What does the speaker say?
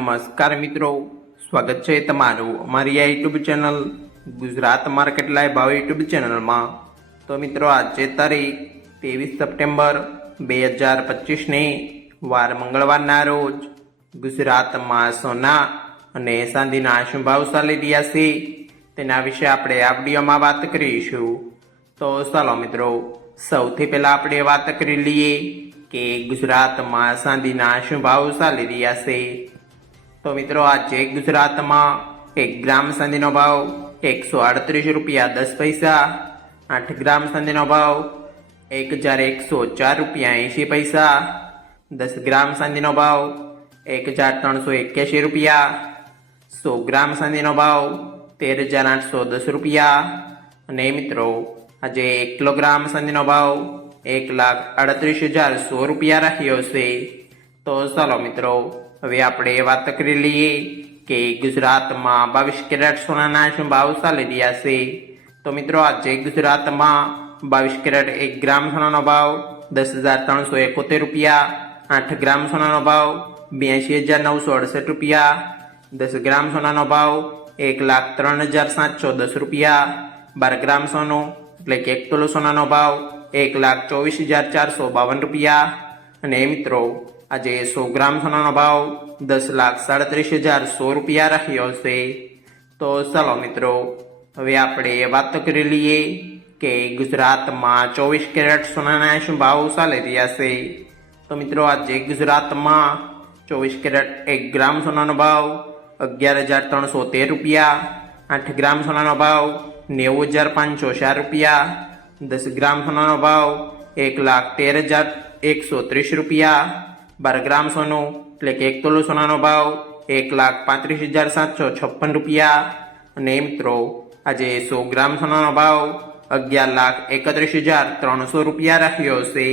નમસ્કાર મિત્રો, સ્વાગત છે તમારું અમારી આ YouTube channel Gujarat market live ભાવ યુટ્યુબ ચેનલમાં। તો મિત્રો આજે તારીખ 23 સપ્ટેમ્બર 2025 વાર મંગળવારના રોજ ગુજરાતમાં સોના અને ચાંદીના શું ભાવ ચાલી રહ્યા છે તેના વિશે આપણે આ વિડીયોમાં વાત કરીશું। તો ચાલો મિત્રો, સૌથી પહેલા આપણે વાત કરી લઈએ કે ગુજરાતમાં ચાંદીના શું ભાવ ચાલી રહ્યા છે। તો મિત્રો આજે ગુજરાતમાં 1 ગ્રામ ચાંદીનો ભાવ 138 રૂપિયા 10 પૈસા, 8 ગ્રામ ચાંદીનો ભાવ 1104 રૂપિયા 80 પૈસા, 10 ગ્રામ ચાંદીનો ભાવ 1381 રૂપિયા, 100 ગ્રામ ચાંદીનો ભાવ 13810 રૂપિયા અને મિત્રો આજે 1 કિલોગ્રામ ચાંદીનો ભાવ 1,38,100 રૂપિયા રહ્યો છે। તો ચાલો મિત્રો, હવે આપણે વાત કરી લઈએ કે ગુજરાતમાં 22 કેરેટ સોનાના શું ભાવ ચાલી રહ્યા છે। તો મિત્રો આજે ગુજરાતમાં 22 કેરેટ 1 ગ્રામ સોનાનો ભાવ 10,371 રૂપિયા, 8 ગ્રામ સોનાનો ભાવ 82,968 રૂપિયા, 10 ગ્રામ સોનાનો ભાવ 1,03,710 રૂપિયા, 12 ગ્રામ સોનું એટલે કે 1 તોલો સોનાનો ભાવ 1,24,452 રૂપિયા અને મિત્રો આજે 100 ગ્રામ સોનાનો ભાવ 10,37,100 રૂપિયા રહ્યો છે। તો ચાલો મિત્રો, હવે આપણે વાત કરી લઈએ કે ગુજરાતમાં 24 કેરેટ સોનાના શું ભાવ ચાલી રહ્યા છે। તો મિત્રો આજે ગુજરાતમાં 24 કેરેટ 1 ગ્રામ સોનાનો ભાવ 11,313 રૂપિયા, 8 ગ્રામ સોનાનો ભાવ 90,504 રૂપિયા, 10 ગ્રામ સોનાનો ભાવ 1,13,130 રૂપિયા, 12 ગ્રામ સોનું એટલે કે 1 તોલો સોનાનો ભાવ 1,35,756 રૂપિયા અને મિત્રો આજે 100 ગ્રામ સોનાનો ભાવ 11,31,300 રૂપિયા રહ્યો છે।